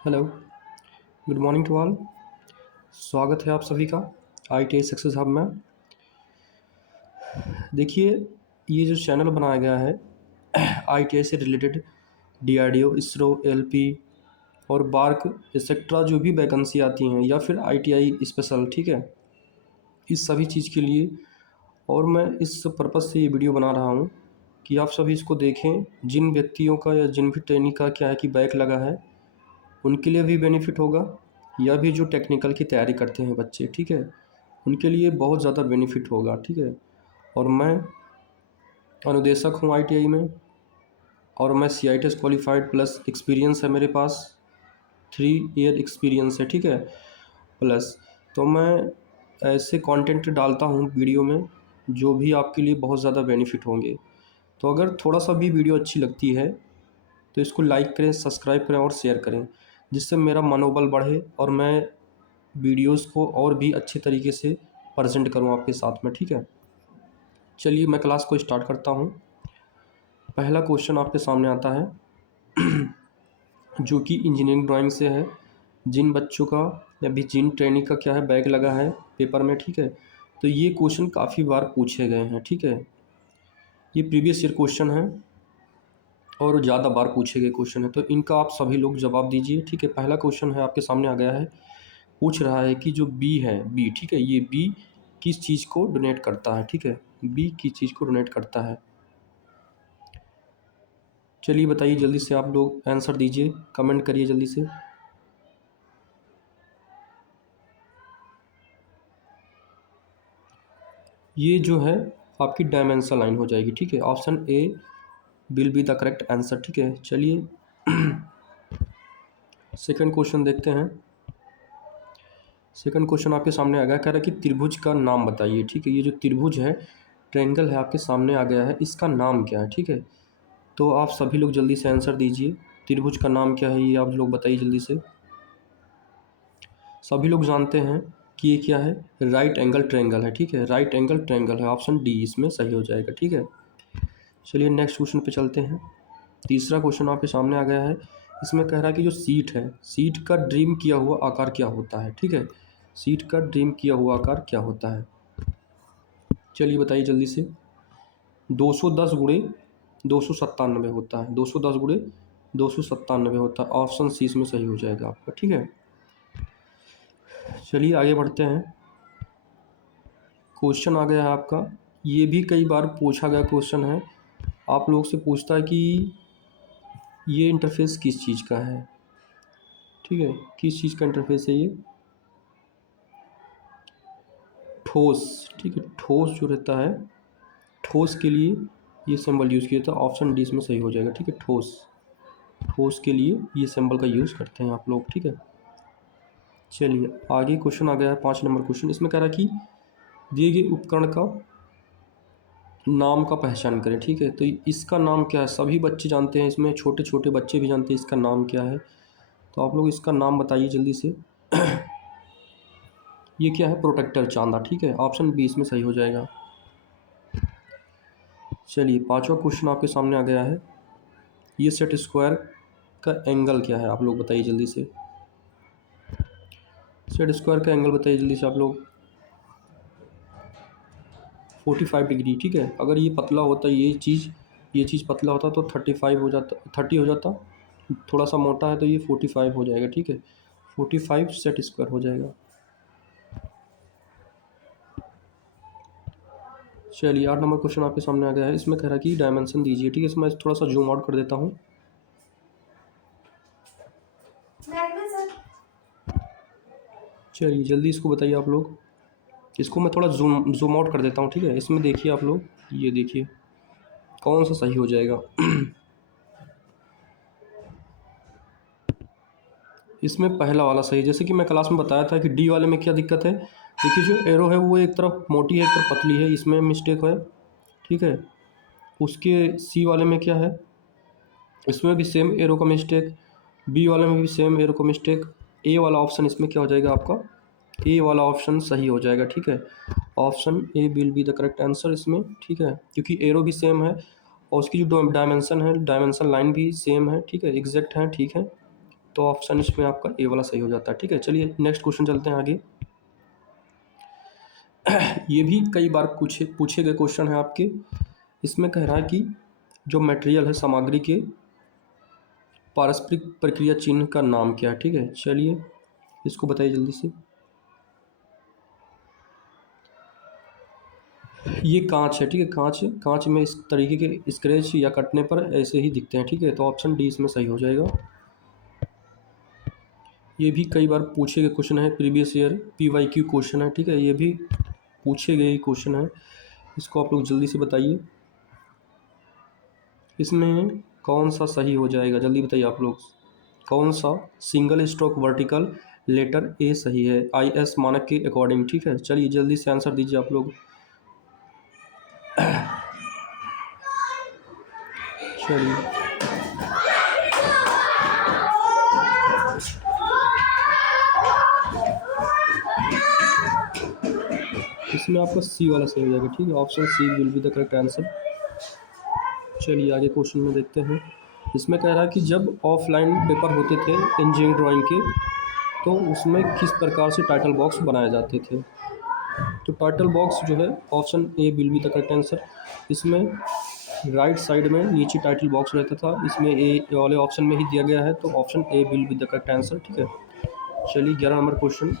Hello, good morning to all. स्वागत है आप सभी का ITI सक्सेस हब में। देखिए, ये जो चैनल बनाया गया है ITI से रिलेटेड DRDO, इसरो, LP और बार्क एक्सेट्रा जो भी वैकेंसी आती हैं या फिर ITI स्पेशल, ठीक है, इस सभी चीज़ के लिए। और मैं इस पर्पज़ से ये वीडियो बना रहा हूँ कि आप सभी इसको देखें। जिन व्यक्तियों का या जिन भी ट्रेनिंग का क्या है कि बैक लगा है, उनके लिए भी बेनिफिट होगा, या भी जो टेक्निकल की तैयारी करते हैं बच्चे, ठीक है, उनके लिए बहुत ज़्यादा बेनिफिट होगा, ठीक है। और मैं अनुदेशक हूँ ITI में, और मैं CITES क्वालिफाइड प्लस एक्सपीरियंस है मेरे पास, 3 ईयर एक्सपीरियंस है, ठीक है, प्लस। तो मैं ऐसे कंटेंट डालता हूँ वीडियो में जो भी आपके लिए बहुत ज़्यादा बेनिफिट होंगे। तो अगर थोड़ा सा भी वीडियो अच्छी लगती है तो इसको लाइक करें, सब्सक्राइब करें और शेयर करें, जिससे मेरा मनोबल बढ़े और मैं वीडियोस को और भी अच्छे तरीके से प्रेजेंट करूं आपके साथ में, ठीक है। चलिए मैं क्लास को स्टार्ट करता हूं। पहला क्वेश्चन आपके सामने आता है जो कि इंजीनियरिंग ड्राइंग से है। जिन बच्चों का या भी जिन ट्रेनिंग का क्या है बैक लगा है पेपर में, ठीक है, तो ये क्वेश्चन काफ़ी बार पूछे गए हैं, ठीक है। ये प्रीवियस ईयर क्वेश्चन है और ज़्यादा बार पूछे गए क्वेश्चन है, तो इनका आप सभी लोग जवाब दीजिए, ठीक है। पहला क्वेश्चन है आपके सामने आ गया है, पूछ रहा है कि जो बी है, बी, ठीक है, ये बी किस चीज़ को डोनेट करता है, ठीक है, बी किस चीज़ को डोनेट करता है। चलिए बताइए जल्दी से, आप लोग आंसर दीजिए, कमेंट करिए जल्दी से। ये जो है आपकी डायमेंशन लाइन हो जाएगी, ठीक है। Option A will be the correct answer, ठीक है। चलिए सेकंड क्वेश्चन देखते हैं। सेकंड क्वेश्चन आपके सामने आ गया, कह रहा है कि त्रिभुज का नाम बताइए, ठीक है। ये जो त्रिभुज है, ट्रायंगल है, आपके सामने आ गया है, इसका नाम क्या है, ठीक है। तो आप सभी लोग जल्दी से आंसर दीजिए, त्रिभुज का नाम क्या है ये आप लोग बताइए जल्दी से। सभी लोग जानते हैं कि ये क्या है, राइट एंगल ट्रायंगल है, ठीक है, राइट एंगल ट्रायंगल है, ऑप्शन डी इसमें सही हो जाएगा, ठीक है। चलिए नेक्स्ट क्वेश्चन पे चलते हैं। तीसरा क्वेश्चन आपके सामने आ गया है, इसमें कह रहा है कि जो सीट है, सीट का ड्रीम किया हुआ आकार क्या होता है, ठीक है, सीट का ड्रीम किया हुआ आकार क्या होता है। चलिए बताइए जल्दी से। 210 गुणे 297 होता है, 210 गुणे 297 होता है, ऑप्शन सी इसमें सही हो जाएगा आपका, ठीक है। चलिए आगे बढ़ते हैं। क्वेश्चन आ गया है आपका, ये भी कई बार पूछा गया क्वेश्चन है, आप लोग से पूछता है कि ये इंटरफेस किस चीज़ का है, ठीक है, किस चीज़ का इंटरफेस है ये, ठोस, ठीक है, ठोस जो रहता है, ठोस के लिए ये सिंबल यूज़ किया था, ऑप्शन डी इसमें सही हो जाएगा, ठीक है। ठोस, ठोस के लिए ये सिंबल का यूज़ करते हैं आप लोग, ठीक है। चलिए आगे क्वेश्चन आ गया है, 5 नंबर क्वेश्चन। इसमें कह रहा है कि दिए गए उपकरण का नाम का पहचान करें, ठीक है। तो इसका नाम क्या है, सभी बच्चे जानते हैं, इसमें छोटे छोटे बच्चे भी जानते हैं इसका नाम क्या है। तो आप लोग इसका नाम बताइए जल्दी से। ये क्या है, प्रोटेक्टर चांदा, ठीक है, ऑप्शन बी इसमें सही हो जाएगा। चलिए पांचवा क्वेश्चन आपके सामने आ गया है, ये सेट स्क्वायर का एंगल क्या है, आप लोग बताइए जल्दी से। सेट स्क्वायर का एंगल बताइए जल्दी से आप लोग। 45 डिग्री, ठीक है। अगर ये पतला होता, ये चीज़ पतला होता तो 35 हो जाता, 30 हो जाता, थोड़ा सा मोटा है तो ये 45 हो जाएगा, ठीक है, 45 सेट स्क्वायर हो जाएगा। चलिए 8 नंबर क्वेश्चन आपके सामने आ गया है, इसमें कह रहा है कि डायमेंशन दीजिए, ठीक है। इसमें थोड़ा सा जूम आउट कर देता हूँ। चलिए जल्दी इसको बताइए आप लोग, इसको मैं थोड़ा जूम आउट कर देता हूँ, ठीक है। इसमें देखिए आप लोग, ये देखिए कौन सा सही हो जाएगा। इसमें पहला वाला सही, जैसे कि मैं क्लास में बताया था कि डी वाले में क्या दिक्कत है। देखिए जो एरो है वो एक तरफ मोटी है एक तरफ पतली है, इसमें मिस्टेक है, ठीक है। उसके सी वाले में क्या है, इसमें भी सेम एरो का मिस्टेक, बी वाले में भी सेम एरो का मिस्टेक। ए वाला ऑप्शन इसमें क्या हो जाएगा आपका, ए वाला ऑप्शन सही हो जाएगा, ठीक है। Option A will be the correct answer इसमें, ठीक है, क्योंकि एरो भी सेम है और उसकी जो डायमेंशन है, डायमेंशन लाइन भी सेम है, ठीक है, एग्जैक्ट है, ठीक है। तो ऑप्शन इसमें आपका ए वाला सही हो जाता है। ठीक है, चलिए नेक्स्ट क्वेश्चन चलते हैं आगे। ये भी कई बार पूछे गए क्वेश्चन है आपके। इसमें कह रहा है कि जो मटेरियल है, सामग्री के पारस्परिक प्रक्रिया चिन्ह का नाम क्या है। ठीक है, चलिए इसको बताइए जल्दी से। ये कांच है। ठीक है, कांच में इस तरीके के स्क्रैच या कटने पर ऐसे ही दिखते हैं। ठीक है, तो ऑप्शन डी इसमें सही हो जाएगा। ये भी कई बार पूछे गए क्वेश्चन है, प्रीवियस ईयर PYQ क्वेश्चन है। ठीक है, ये भी पूछे गए क्वेश्चन है, इसको आप लोग जल्दी से बताइए। इसमें कौन सा सही हो जाएगा, जल्दी बताइए आप लोग। कौन सा single stroke vertical letter A सही है IS मानक के अकॉर्डिंग। ठीक है, चलिए जल्दी से आंसर दीजिए आप लोग। चलिए इसमें आपका सी वाला सही हो जाएगा। ठीक है, option C will be the correct answer. चलिए आगे क्वेश्चन में देखते हैं। इसमें कह रहा है कि जब ऑफलाइन पेपर होते थे इंजीनियरिंग ड्राइंग के, तो उसमें किस प्रकार से टाइटल बॉक्स बनाए जाते थे। तो टाइटल बॉक्स जो है, option A will be the correct answer. इसमें राइट साइड में नीचे टाइटल बॉक्स रहता था, इसमें ए वाले ऑप्शन में ही दिया गया है, तो option A will be the correct answer. ठीक है, चलिए 11 नंबर क्वेश्चन।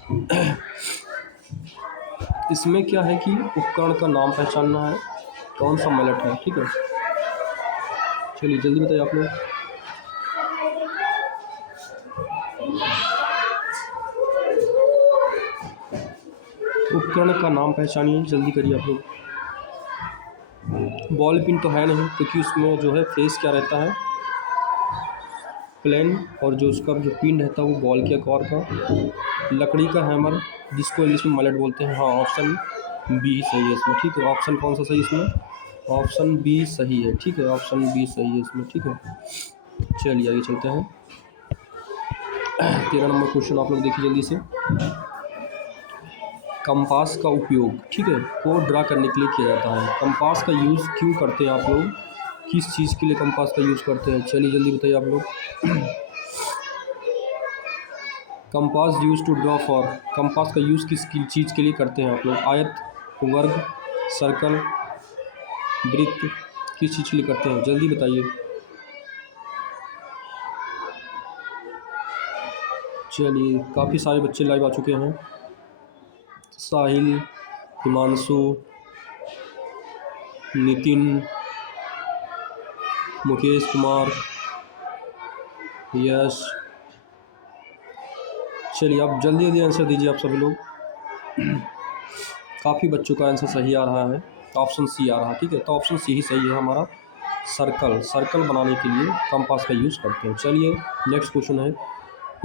इसमें क्या है कि उपकरण का नाम पहचानना है, कौन सा मेलेट है। ठीक है, चलिए जल्दी बताइए आप लोग। उपकरण का नाम पहचानिए, जल्दी करिए आप लोग। बॉल पिन तो है नहीं, क्योंकि उसमें जो है फेस क्या रहता है, प्लेन, और जो उसका जो पिन रहता है वो बॉल के आकार का। लकड़ी का हैमर, जिसको इंग्लिश में मलेट बोलते हैं। हाँ, ऑप्शन बी सही है इसमें। ठीक है, ऑप्शन कौन सा सही इसमें, ऑप्शन बी सही है। ठीक है, ऑप्शन बी सही है इसमें। ठीक है, चलिए आगे चलते हैं। 13 नंबर क्वेश्चन आप लोग देखिए जल्दी से। कंपास का उपयोग, ठीक है, को ड्रा करने के लिए किया जाता है। कंपास का यूज़ क्यों करते हैं आप लोग, किस चीज़ के लिए कंपास का यूज़ करते हैं, चलिए जल्दी बताइए आप लोग। Compass use to draw for, compass का यूज़ किस चीज़ के लिए करते हैं आप लोग। आयत, वर्ग, सर्कल, वृत्त, किस चीज़ के लिए करते हैं, जल्दी बताइए। चलिए काफ़ी सारे बच्चे लाइव आ चुके हैं। साहिल, हिमांशु, नितिन, मुकेश कुमार, यश। चलिए आप जल्दी जल्दी आंसर दीजिए आप सभी लोग। काफ़ी बच्चों का आंसर सही आ रहा है, ऑप्शन सी आ रहा है। ठीक है, तो ऑप्शन सी ही सही है हमारा। सर्कल बनाने के लिए कंपास का यूज़ करते हैं। चलिए नेक्स्ट क्वेश्चन है,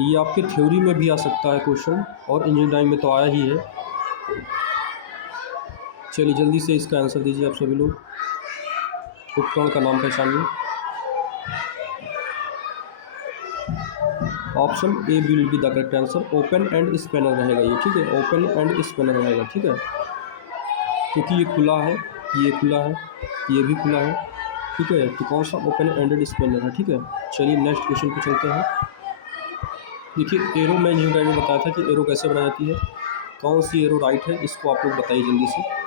ये आपके थ्योरी में भी आ सकता है क्वेश्चन, और इंजीनियरिंग में तो आया ही है। चलिए जल्दी से इसका आंसर दीजिए आप सभी लोग। उपकरण का नाम पहचानिए। Option A will be the correct answer. Open end spanner रहेगा ये। ठीक है, ओपन एंड स्पैनर रहेगा। ठीक है, क्योंकि ये खुला है, ये खुला है, ये भी खुला है। ठीक है, तो कौन सा ओपन एंडेड स्पैनर है। ठीक है, चलिए नेक्स्ट क्वेश्चन पे चलते हैं। देखिए एरो, मैं इंजीनियरिंग में बताया था कि एरो कैसे बनाई जाती है। कौन सी एरो राइट है, इसको आप लोग बताइए जल्दी से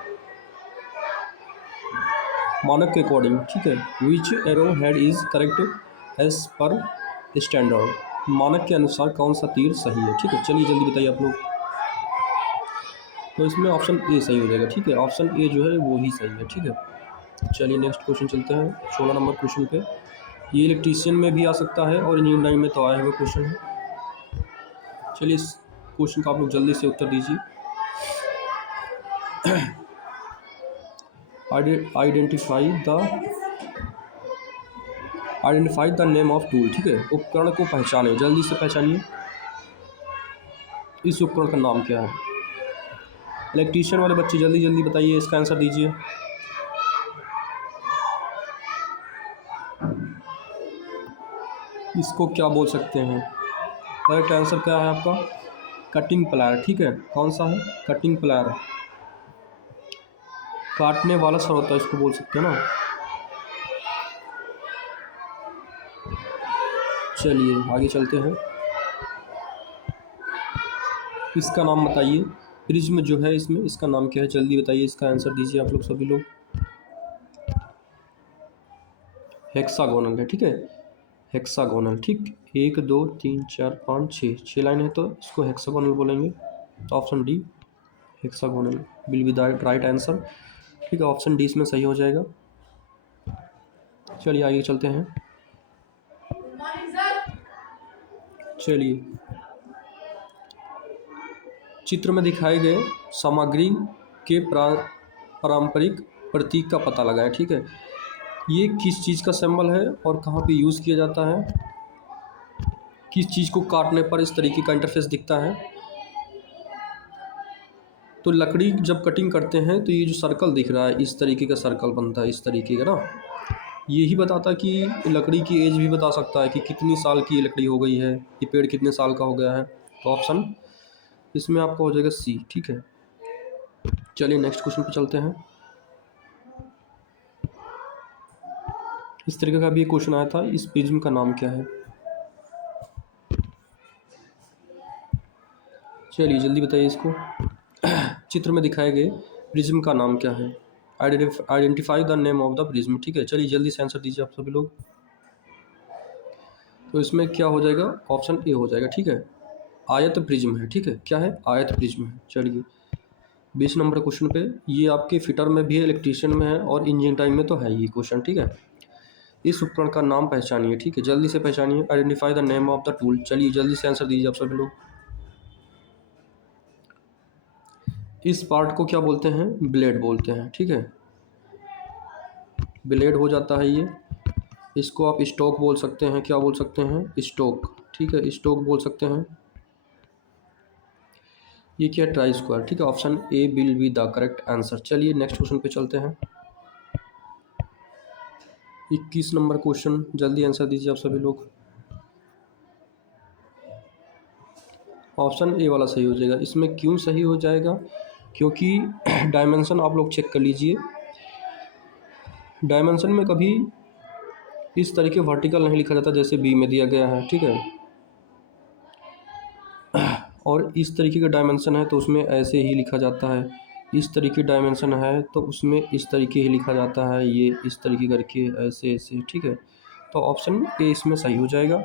मानक के अकॉर्डिंग। ठीक है, which arrow head is correct as per standard, मानक के अनुसार कौन सा तीर सही है। ठीक है, चलिए जल्दी बताइए आप लोग। तो इसमें ऑप्शन ए सही हो जाएगा। ठीक है, ऑप्शन ए जो है वो ही सही है। ठीक है, चलिए नेक्स्ट क्वेश्चन चलते हैं 16 नंबर क्वेश्चन पे। ये इलेक्ट्रीशियन में भी आ सकता है और इंजीनियरिंग में तो आया हुआ क्वेश्चन है। चलिए इस क्वेश्चन का आप लोग जल्दी से उत्तर दीजिए। Identify the name of tool. ठीक है, उपकरण को पहचाने, जल्दी से पहचानिए इस उपकरण का नाम क्या है। इलेक्ट्रीशियन वाले बच्चे जल्दी जल्दी बताइए, इसका आंसर दीजिए। इसको क्या बोल सकते हैं, करेक्ट आंसर क्या है आपका, कटिंग प्लायर। ठीक है, कौन सा है, कटिंग प्लायर, काटने वाला सर होता है, इसको बोल सकते हैं ना। चलिए आगे चलते हैं। इसका नाम बताइए। प्रिज्म जो है इसमें, इसका नाम क्या है, जल्दी बताइए, इसका आंसर दीजिए आप लोग सभी लोग। हेक्सागोनल है, ठीक है, हेक्सागोनल, ठीक। 1 2 3 4 5 6 लाइन है तो इसको हेक्सागोनल बोलेंगे। तो option D hexagonal will be the right answer, ठीक है, ऑप्शन डी इसमें सही हो जाएगा। चलिए आगे चलते हैं। चलिए, चित्र में दिखाए गए सामग्री के पारंपरिक प्रतीक का पता लगाएं, ठीक है। ये किस चीज़ का सिंबल है और कहाँ पे यूज़ किया जाता है, किस चीज़ को काटने पर इस तरीके का इंटरफेस दिखता है। तो लकड़ी जब कटिंग करते हैं तो ये जो सर्कल दिख रहा है, इस तरीके का सर्कल बनता है, इस तरीके का ना, यही बताता कि लकड़ी की एज भी बता सकता है कि कितनी साल की ये लकड़ी हो गई है, ये पेड़ कितने साल का हो गया है। तो ऑप्शन इसमें आपका हो जाएगा सी, ठीक है। चलिए नेक्स्ट क्वेश्चन पे चलते हैं। इस तरीके का भी एक क्वेश्चन आया था, इस प्रिज्म का नाम क्या है। चलिए जल्दी बताइए इसको। चित्र में दिखाए गए प्रिज्म का नाम क्या है, identify the name of the prism, ठीक है। चलिए जल्दी से आंसर दीजिए आप सभी लोग। तो इसमें क्या हो जाएगा, ऑप्शन ए हो जाएगा, ठीक है, आयत प्रिज्म है, ठीक है, क्या है, आयत प्रिज्म है। चलिए 20 नंबर क्वेश्चन पे, ये आपके फिटर में भी है, इलेक्ट्रीशियन में है और इंजीनियरिंग टाइम में तो है ये क्वेश्चन, ठीक है। इस उपकरण का नाम पहचानिए, ठीक है, जल्दी से पहचानिए, identify the name of the tool. चलिए जल्दी से आंसर दीजिए आप सभी लोग। इस पार्ट को क्या बोलते हैं, ब्लेड बोलते हैं, ठीक है, ब्लेड हो जाता है ये। इसको आप स्टोक बोल सकते हैं, क्या बोल सकते हैं, स्टोक, ठीक है, स्टोक बोल सकते हैं। ये क्या है, ट्राई स्क्वायर, ठीक है, option A will be the correct answer. चलिए नेक्स्ट क्वेश्चन पे चलते हैं। 21 नंबर क्वेश्चन, जल्दी आंसर दीजिए आप सभी लोग। ऑप्शन ए वाला सही हो जाएगा। इसमें क्यों सही हो जाएगा, क्योंकि डायमेंशन आप लोग चेक कर लीजिए, डायमेंशन में कभी इस तरीके वर्टिकल नहीं लिखा जाता जैसे बी में दिया गया है, ठीक है, और इस तरीके का डायमेंशन है तो उसमें ऐसे ही लिखा जाता है, इस तरीके डायमेंशन है तो उसमें इस तरीके ही लिखा जाता है, ये इस तरीके करके ऐसे ऐसे, ठीक है। तो ऑप्शन ए इसमें सही हो जाएगा।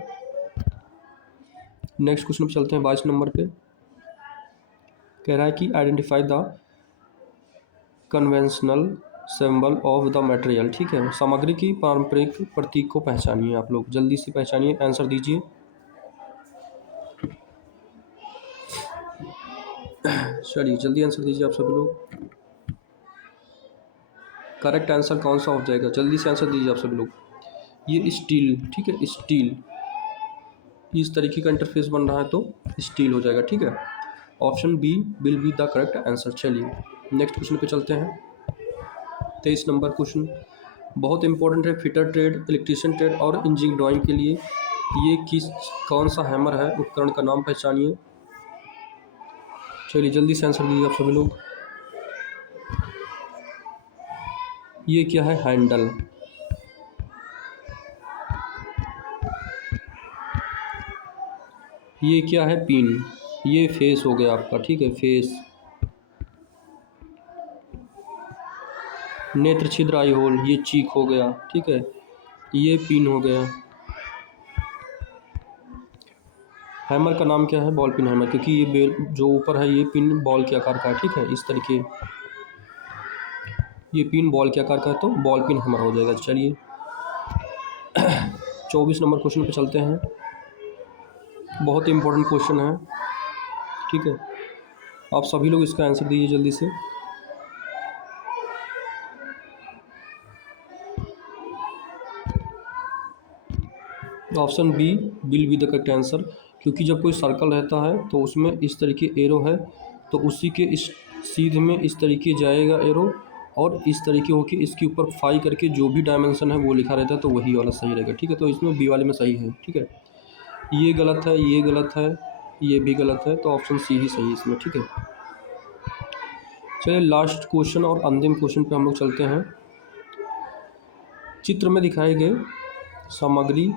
नेक्स्ट क्वेश्चन पे चलते हैं। 22 नंबर पे कह रहा है कि identify the conventional symbol of the material, ठीक है, सामग्री की पारंपरिक प्रतीक को पहचानिए, आप लोग जल्दी से पहचानिए, आंसर दीजिए। चलिए जल्दी आंसर दीजिए आप सभी लोग। करेक्ट आंसर कौन सा हो जाएगा, जल्दी से आंसर दीजिए आप सभी लोग। ये स्टील, ठीक है, स्टील, इस तरीके का इंटरफेस बन रहा है तो स्टील हो जाएगा, ठीक है, option B will be the correct answer. चलिए नेक्स्ट क्वेश्चन पे चलते हैं। 23 नंबर क्वेश्चन बहुत इंपॉर्टेंट है, फिटर ट्रेड, इलेक्ट्रीशियन ट्रेड और इंजीनियरिंग ड्राइंग के लिए। ये कौन सा हैमर है, उपकरण का नाम पहचानिए। चलिए जल्दी से आंसर दीजिए आप सभी लोग। ये क्या है, हैंडल, ये क्या है, पिन, ये फेस हो गया आपका, ठीक है, फेस, नेत्र छिद्र आई होल, ये चीक हो गया, ठीक है, ये पिन हो गया। हैमर का नाम क्या है, बॉल पिन हैमर, क्योंकि ये बेल जो ऊपर है ये पिन बॉल के आकार का है, ठीक है, इस तरीके, ये पिन बॉल के आकार का है तो बॉल पिन हैमर हो जाएगा। चलिए 24 नंबर क्वेश्चन पे चलते हैं। बहुत इंपॉर्टेंट क्वेश्चन है, ठीक है, आप सभी लोग इसका आंसर दीजिए जल्दी से। Option B will be the correct answer, क्योंकि जब कोई सर्कल रहता है तो उसमें इस तरीके एरो है तो उसी के इस सीध में इस तरीके जाएगा एरो, और इस तरीके होके इसके ऊपर फाई करके जो भी डायमेंशन है वो लिखा रहता है तो वही वाला सही रहेगा, ठीक है। तो इसमें बी वाले में सही है, ठीक है, ये गलत है, ये गलत है, ये भी गलत है, तो ऑप्शन सी ही सही है इसमें, ठीक है। चलिए लास्ट क्वेश्चन और अंतिम क्वेश्चन पे हम लोग चलते हैं। चित्र में दिखाए गए सामग्री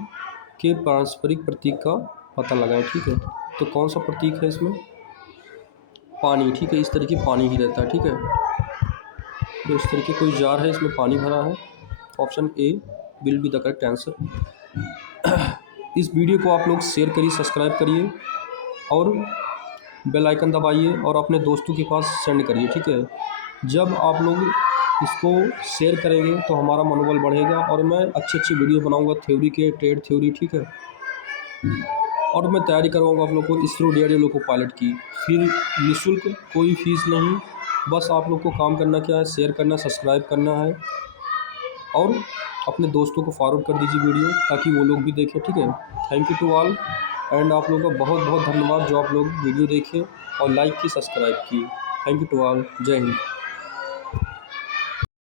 के पारस्परिक प्रतीक का पता लगाएं, ठीक है, तो कौन सा प्रतीक है इसमें, पानी, ठीक है, इस तरीके पानी ही रहता है, ठीक है। तो इस तरीके कोई जार है, इसमें पानी भरा है। Option A will be the correct answer. इस वीडियो को आप लोग शेयर करिए, सब्सक्राइब करिए और बेल आइकन दबाइए और अपने दोस्तों के पास सेंड करिए, ठीक है। जब आप लोग इसको शेयर करेंगे तो हमारा मनोबल बढ़ेगा और मैं अच्छी वीडियो बनाऊंगा थ्योरी के, ट्रेड थ्योरी, ठीक है। और मैं तैयारी करवाऊंगा आप लोग को इसरो DRDO लोको पायलट की, फिर निःशुल्क, कोई फीस नहीं। बस आप लोग को काम करना क्या है, शेयर करना, सब्सक्राइब करना है और अपने दोस्तों को फॉरवर्ड कर दीजिए वीडियो, ताकि वो लोग भी देखें, ठीक है। Thank you to all and आप लोगों का बहुत बहुत धन्यवाद जो आप लोग वीडियो देखे और लाइक की, सब्सक्राइब की। Thank you to all. जय हिंद।